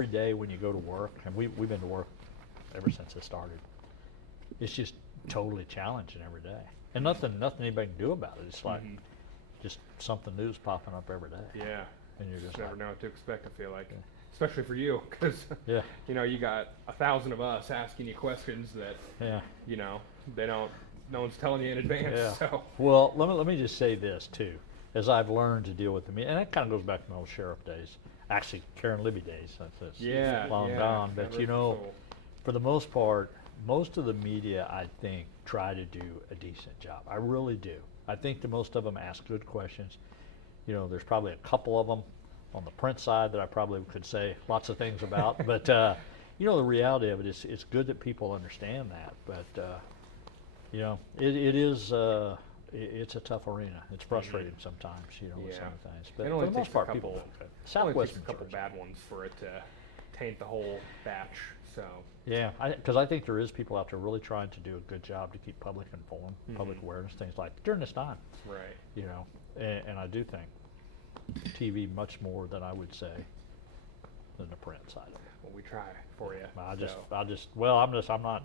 every day when you go to work, and we've been to work ever since it started, it's just totally challenging every day. And nothing anybody can do about it. It's like just something new's popping up every day. Yeah. And you're just never like, know what to expect, I feel like. Yeah. Especially for you, because, yeah, you got 1,000 of us asking you questions that, yeah. they don't, no one's telling you in advance, Yeah. so. Well, let me just say this too, as I've learned to deal with the media, and that kind of goes back to my old sheriff days, actually Karen Libby days, that's Yeah, long yeah, gone. God But rest his soul. for the most part, most of the media, I think, try to do a decent job. I really do. I think that most of them ask good questions. There's probably a couple of them on the print side that I probably could say lots of things about. But the reality of it is, it's good that people understand that. But it is. It's a tough arena. It's frustrating sometimes, with some of the things. But It for only the takes most part, a people couple, do okay. it only takes Southwest a couple Missouri. bad ones for it to taint the whole batch, so. Yeah, because I think there is people out there really trying to do a good job to keep public informed, public awareness, things like during this time. Right. And I do think TV much more than I would say than the print side of it. Well, we try for you. I'm not.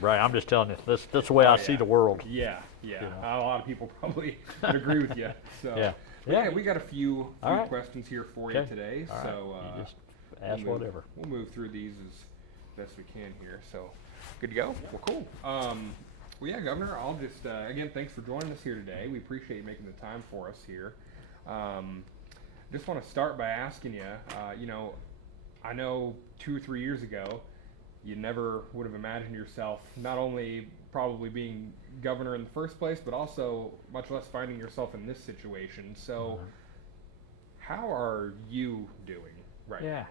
Right, I'm just telling you, that's the way I see the world. Yeah. A lot of people probably would agree with you. So Yeah. we got a few right. questions here for you today. All right. So You just ask whatever. We'll move through these as best we can here. So good to go. Well, cool. Well, yeah, Governor, I'll just again, thanks for joining us here today. We appreciate you making the time for us here. Just want to start by asking you, I know 2 or 3 years ago, you never would have imagined yourself not only probably being governor in the first place, but also much less finding yourself in this situation. So, how are you doing right now?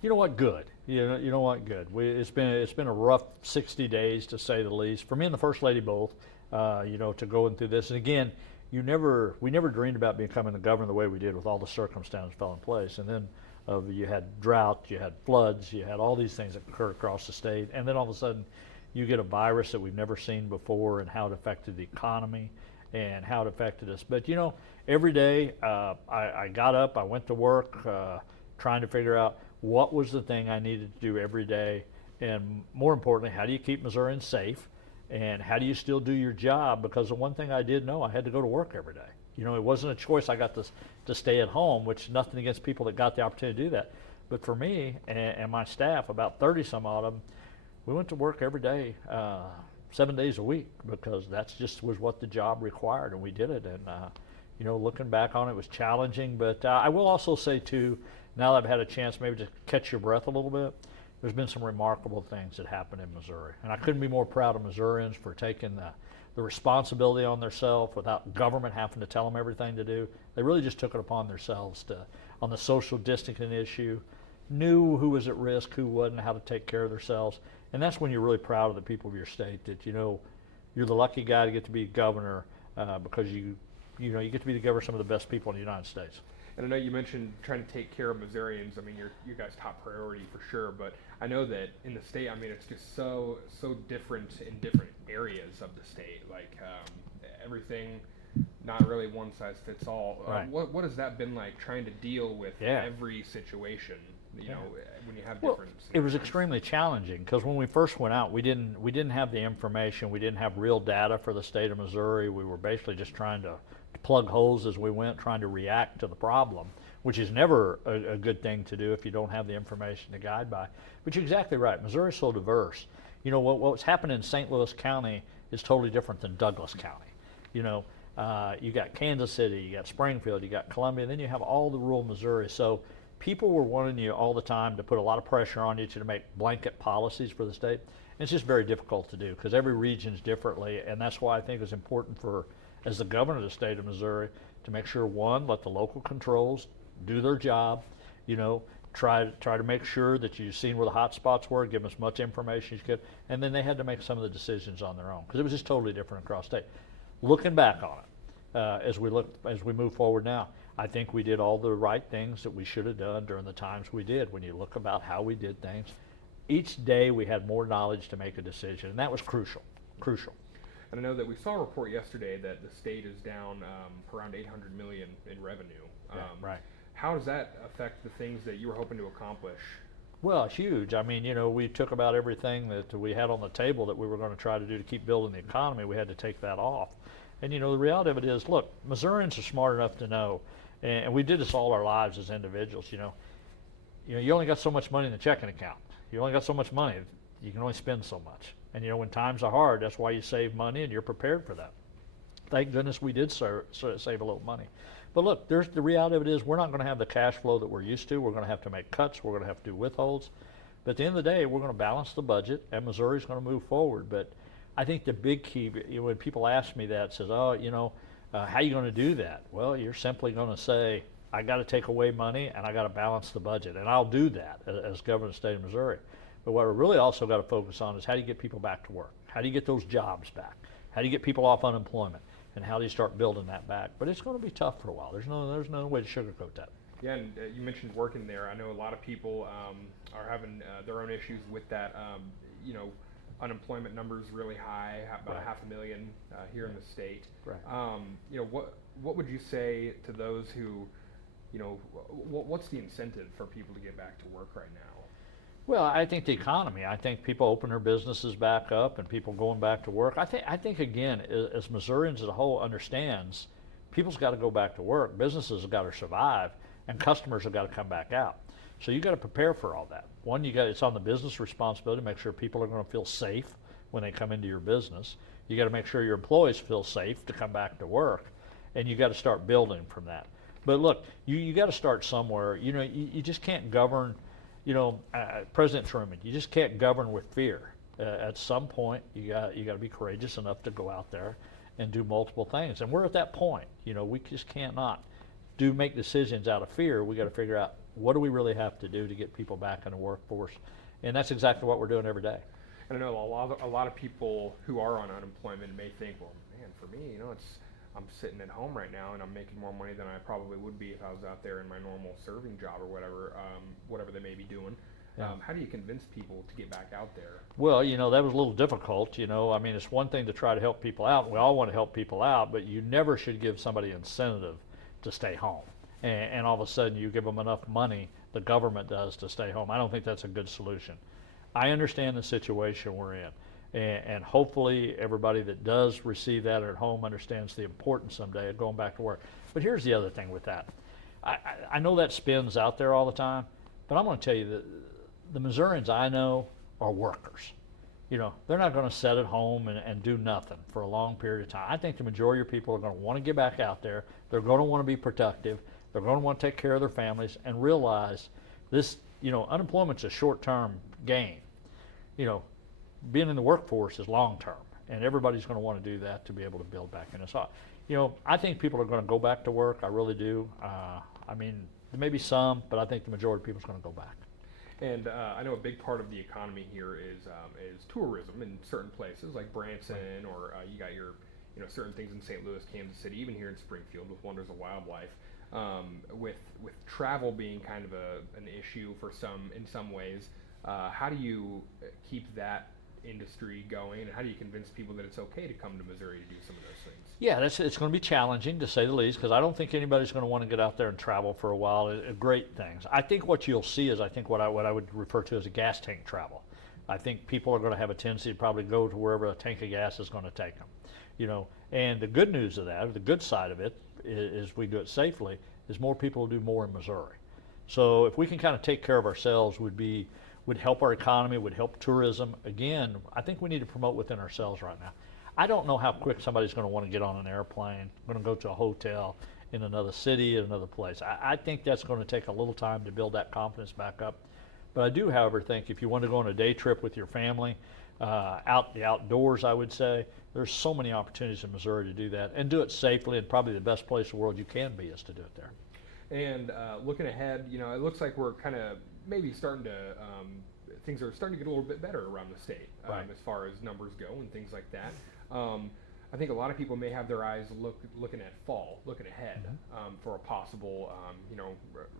You know what? Good. You know what? Good. It's been a rough 60 days to say the least. For me and the First Lady both, to going through this. And again, we never dreamed about becoming the governor the way we did with all the circumstances fell in place. And then you had drought, you had floods, you had all these things that occurred across the state. And then all of a sudden, you get a virus that we've never seen before, and how it affected the economy and how it affected us. But every day I got up, I went to work, trying to figure out what was the thing I needed to do every day, and more importantly, how do you keep Missourians safe, and how do you still do your job? Because the one thing I did know, I had to go to work every day. It wasn't a choice. I got to stay at home, which nothing against people that got the opportunity to do that. But for me and my staff, about 30 some of them, we went to work every day, 7 days a week, because that's just was what the job required, and we did it. And looking back on it, was challenging. But I will also say too, now that I've had a chance maybe to catch your breath a little bit, there's been some remarkable things that happened in Missouri. And I couldn't be more proud of Missourians for taking the responsibility on themselves without government having to tell them everything to do. They really just took it upon themselves on the social distancing issue, knew who was at risk, who wasn't, how to take care of themselves. And that's when you're really proud of the people of your state, that you're the lucky guy to get to be governor, because you get to be the governor of some of the best people in the United States. And I know you mentioned trying to take care of Missourians. I mean, you guys' top priority for sure. But I know that in the state, I mean, it's just so different in different areas of the state. Like everything, not really one size fits all. Right. What has that been like, trying to deal with every situation? When you have different. It was extremely challenging, because when we first went out, we didn't have the information. We didn't have real data for the state of Missouri. We were basically just trying to plug holes as we went, trying to react to the problem, which is never a good thing to do if you don't have the information to guide by. But you're exactly right. Missouri's so diverse. What's happening in St. Louis County is totally different than Douglas County. You got Kansas City, you got Springfield, you got Columbia, and then you have all the rural Missouri. So people were wanting you all the time to put a lot of pressure on you to make blanket policies for the state. And it's just very difficult to do, because every region's differently, and that's why I think it's important as the governor of the state of Missouri, to make sure, one, let the local controls do their job, try to make sure that you've seen where the hot spots were, give them as much information as you could, and then they had to make some of the decisions on their own, because it was just totally different across state. Looking back on it, as we move forward now, I think we did all the right things that we should have done during the times we did. When you look about how we did things, each day we had more knowledge to make a decision, and that was crucial. And I know that we saw a report yesterday that the state is down around $800 million in revenue. Right. how does that affect the things that you were hoping to accomplish? Well, huge. I mean, we took about everything that we had on the table that we were going to try to do to keep building the economy. We had to take that off. And, the reality of it is, look, Missourians are smart enough to know, and we did this all our lives as individuals, you only got so much money in the checking account. You only got so much money. You can only spend so much. And, when times are hard, that's why you save money and you're prepared for that. Thank goodness we did save a little money. But look, the reality of it is we're not going to have the cash flow that we're used to. We're going to have to make cuts. We're going to have to do witholds. But at the end of the day, we're going to balance the budget, and Missouri's going to move forward. But I think the big key, when people ask me that, says, how are you going to do that? Well, you're simply going to say, I got to take away money, and I got to balance the budget. And I'll do that as governor of the state of Missouri. But what we really also got to focus on is how do you get people back to work? How do you get those jobs back? How do you get people off unemployment? And how do you start building that back? But it's going to be tough for a while. There's no way to sugarcoat that. Yeah, and you mentioned working there. I know a lot of people are having their own issues with that. Unemployment numbers really high, about Right. 500,000 here in the state. Right. What would you say to those who, what's the incentive for people to get back to work right now? Well, I think the economy. I think people open their businesses back up and people going back to work. I think again, as Missourians as a whole understands, people's got to go back to work. Businesses have got to survive, and customers have got to come back out. So you got to prepare for all that. One, it's on the business responsibility to make sure people are going to feel safe when they come into your business. You got to make sure your employees feel safe to come back to work, and you got to start building from that. But look, you got to start somewhere. You just can't govern. President Truman, you just can't govern with fear. At some point, you got to be courageous enough to go out there and do multiple things. And we're at that point. We just cannot make decisions out of fear. We got to figure out what do we really have to do to get people back in the workforce, and that's exactly what we're doing every day. And I know a lot of people who are on unemployment may think, well, man, for me, I'm sitting at home right now and I'm making more money than I probably would be if I was out there in my normal serving job or whatever they may be doing. Yeah. How do you convince people to get back out there? Well, that was a little difficult. I mean, it's one thing to try to help people out. We all want to help people out, but you never should give somebody incentive to stay home. And all of a sudden you give them enough money, the government does, to stay home. I don't think that's a good solution. I understand the situation we're in. And hopefully everybody that does receive that at home understands the importance someday of going back to work. But here's the other thing with that. I know that spins out there all the time, but I'm going to tell you that the Missourians I know are workers. They're not going to sit at home and do nothing for a long period of time. I think the majority of people are going to want to get back out there. They're going to want to be productive. They're going to want to take care of their families and realize this, unemployment's a short-term gain. Being in the workforce is long-term, and everybody's going to want to do that to be able to build back in. So, I think people are going to go back to work. I really do. I mean, there may be some, but I think the majority of people is going to go back. And I know a big part of the economy here is tourism in certain places like Branson, or you got your certain things in St. Louis, Kansas City, even here in Springfield with Wonders of Wildlife. With travel being kind of an issue in some ways, how do you keep that industry going, and how do you convince people that it's okay to come to Missouri to do some of those things? Yeah, it's going to be challenging, to say the least, because I don't think anybody's going to want to get out there and travel for a while. Great things. I think what you'll see is what I would refer to as a gas tank travel. I think people are going to have a tendency to probably go to wherever a tank of gas is going to take them. And the good news of that, or the good side of it, is we do it safely, is more people will do more in Missouri. So if we can kind of take care of ourselves, would help our economy, would help tourism. Again, I think we need to promote within ourselves right now. I don't know how quick somebody's going to want to get on an airplane, going to go to a hotel in another city, in another place. I think that's going to take a little time to build that confidence back up. But I do, however, think if you want to go on a day trip with your family, the outdoors, I would say, there's so many opportunities in Missouri to do that, and do it safely, and probably the best place in the world you can be is to do it there. And looking ahead, it looks like we're kind of maybe starting to, things are starting to get a little bit better around the state, Right. as far as numbers go and things like that. I think a lot of people may have their eyes looking at fall, looking ahead, for a possible,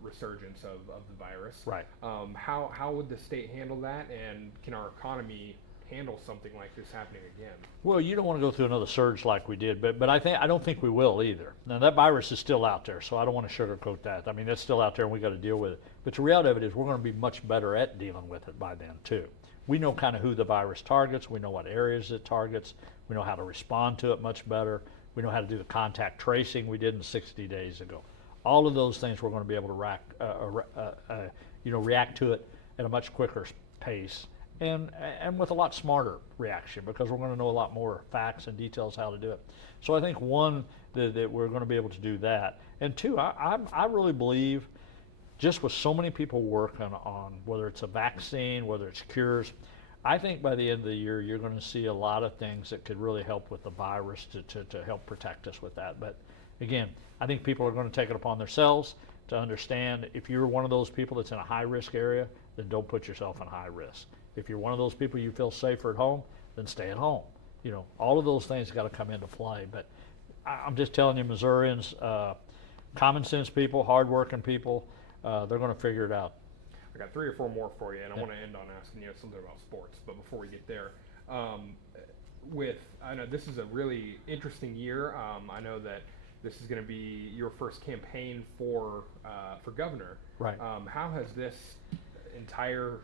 resurgence of the virus. Right. How would the state handle that, and can our economy handle something like this happening again? Well, you don't want to go through another surge like we did, but I don't think we will either. Now that virus is still out there, so I don't want to sugarcoat that. I mean, it's still out there, and we got to deal with it. But the reality of it is, we're going to be much better at dealing with it by then too. We know kind of who the virus targets. We know what areas it targets. We know how to respond to it much better. We know how to do the contact tracing we did in 60 days ago. All of those things we're going to be able to react to it at a much quicker pace. And with a lot smarter reaction, because we're going to know a lot more facts and details how to do it. So I think one, that we're going to be able to do that, and two, I really believe, just with so many people working on whether it's a vaccine, whether it's cures, I think by the end of the year you're going to see a lot of things that could really help with the virus to help protect us with that. But again, I think people are going to take it upon themselves to understand, if you're one of those people that's in a high risk area, then don't put yourself in high risk. If you're one of those people you feel safer at home, then stay at home. You know, all of those things got to come into play. But I'm just telling you, Missourians, common sense people, hardworking people, they're going to figure it out. I got 3 or 4 more for you, and I want to end on asking you something about sports. But before we get there, I know this is a really interesting year. I know that this is going to be your first campaign for governor. Right. How has this entire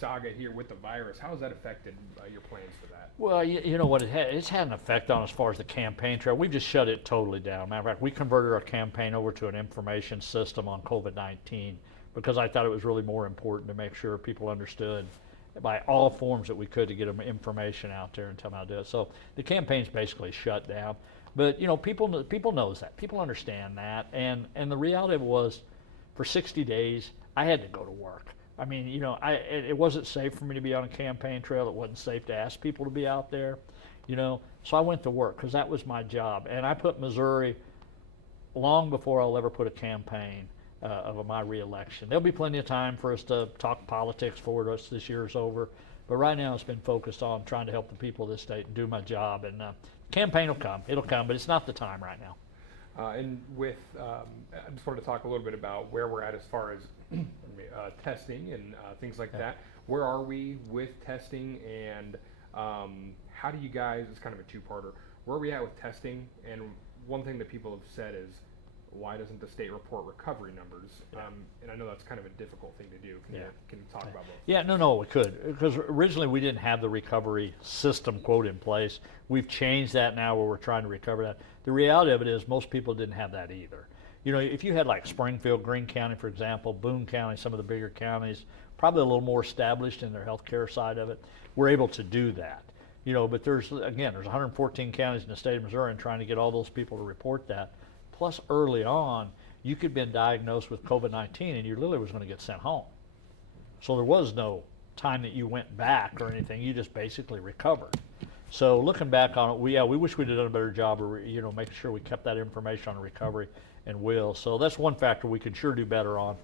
saga here with the virus, how has that affected your plans for that? Well, you know what, it's had an effect on as far as the campaign trail. We've just shut it totally down. Matter of fact, we converted our campaign over to an information system on COVID-19 because I thought it was really more important to make sure people understood by all forms that we could to get them information out there and tell them how to do it. So the campaign's basically shut down. But people knows that. People understand that. And the reality of it was, for 60 days, I had to go to work. I mean, it wasn't safe for me to be on a campaign trail. It wasn't safe to ask people to be out there, So I went to work because that was my job. And I put Missouri long before I'll ever put a campaign of my reelection. There'll be plenty of time for us to talk politics before this year's over. But right now it's been focused on trying to help the people of this state and do my job. And campaign will come. It'll come, but it's not the time right now. And with, I just wanted to talk a little bit about where we're at as far as testing and things like that. Where are we with testing, and how do you guys, it's kind of a two-parter, where are we at with testing? And one thing that people have said is, why doesn't the state report recovery numbers? And I know that's kind of a difficult thing to do. Can you talk about both? Yeah, no, we could. Because originally we didn't have the recovery system, quote, in place. We've changed that now where we're trying to recover that. The reality of it is most people didn't have that either. If you had like Springfield, Greene County, for example, Boone County, some of the bigger counties, probably a little more established in their healthcare side of it, we're able to do that. But there's 114 counties in the state of Missouri, and trying to get all those people to report that. Plus, early on, you could have been diagnosed with COVID-19 and you literally was going to get sent home. So there was no time that you went back or anything. You just basically recovered. So looking back on it, we wish we'd have done a better job of making sure we kept that information on recovery, and will. So that's one factor we could sure do better on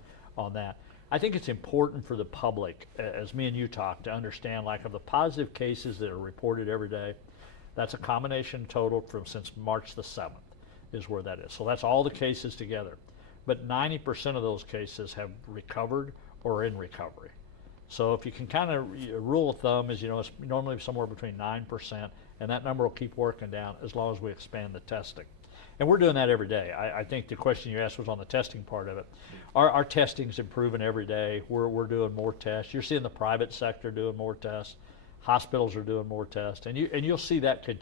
that. I think it's important for the public, as me and you talk, to understand, like, of the positive cases that are reported every day, that's a combination total from since March the 7th is where that is. So that's all the cases together. But 90% of those cases have recovered or are in recovery. So if you can kind of, rule of thumb is, it's normally somewhere between 9%, and that number will keep working down as long as we expand the testing. And we're doing that every day. I think the question you asked was on the testing part of it. Our testing's improving every day. We're doing more tests. You're seeing the private sector doing more tests. Hospitals are doing more tests. And you'll see that continue.